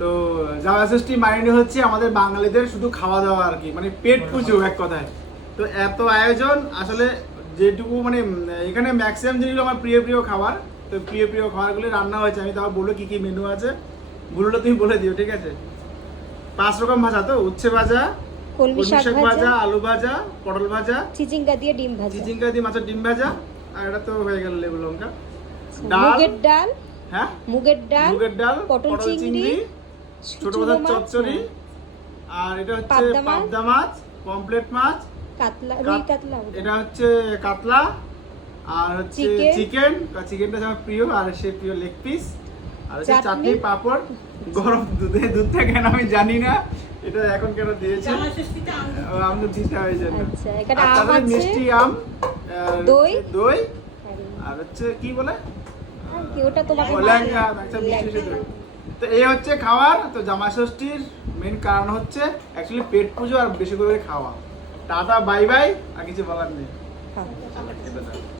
তো জামাই ষষ্ঠী মানে হচ্ছে আমাদের বাঙালিদের শুধু খাওয়া দাওয়া আর কি, মানে পেট পুজো এক কথায়। তো এত আয়োজন আসলে যেটুকু মানে এখানে ম্যাক্সিমাম যেগুলো আমার প্রিয় প্রিয় খাবার, তো প্রিয় প্রিয় খাবারগুলি রান্না হয়েছে। আমি তাও বলবো কি কি মেনু আছে, ভুলটা তুমি বলে দিও, ঠিক আছে? 5 রকম ভাজা, তো উচ্ছে ভাজা, কলমি শাক ভাজা, আলু ভাজা, পটল ভাজা, চিচিঙ্গা দিয়ে ডিম ভাজা, চিচিঙ্গা দিয়ে মাছের ডিম ভাজা, আর এটা তো হয়ে গেল লেবু লঙ্কা, মুগের ডাল, হ্যাঁ মুগের ডাল, পটল চিংড়ি, ছোট মাছের চচ্চড়ি, আর এটা হচ্ছে পাবদা মাছ, পমফ্রেট মাছ, কাতলা, রুই কাতলা, এটা হচ্ছে কাতলা, আর হচ্ছে চিকেনটা আমার প্রিয়, আর সে প্রিয় লেগ পিস, আর হচ্ছে চাটনি, পাপড়, গরম দুধ থেকে আমি জানি না এটা এখন কেন দিয়েছে, আম দিতে হয় জানি। আচ্ছা, এখানে আম আছে, মিষ্টি আম, দই, আর হচ্ছে কি বলে কি ওটা তোমাকে লেঙ্গা, একটা মিষ্টি দই। তো এই হচ্ছে খাবার। তো জামাই ষষ্ঠীর মেন কারণ হচ্ছে অ্যাকচুয়ালি পেট পুজো আর বেশি করে খাওয়া। টাটা বাই বাই, আর কিছু বলার নেই।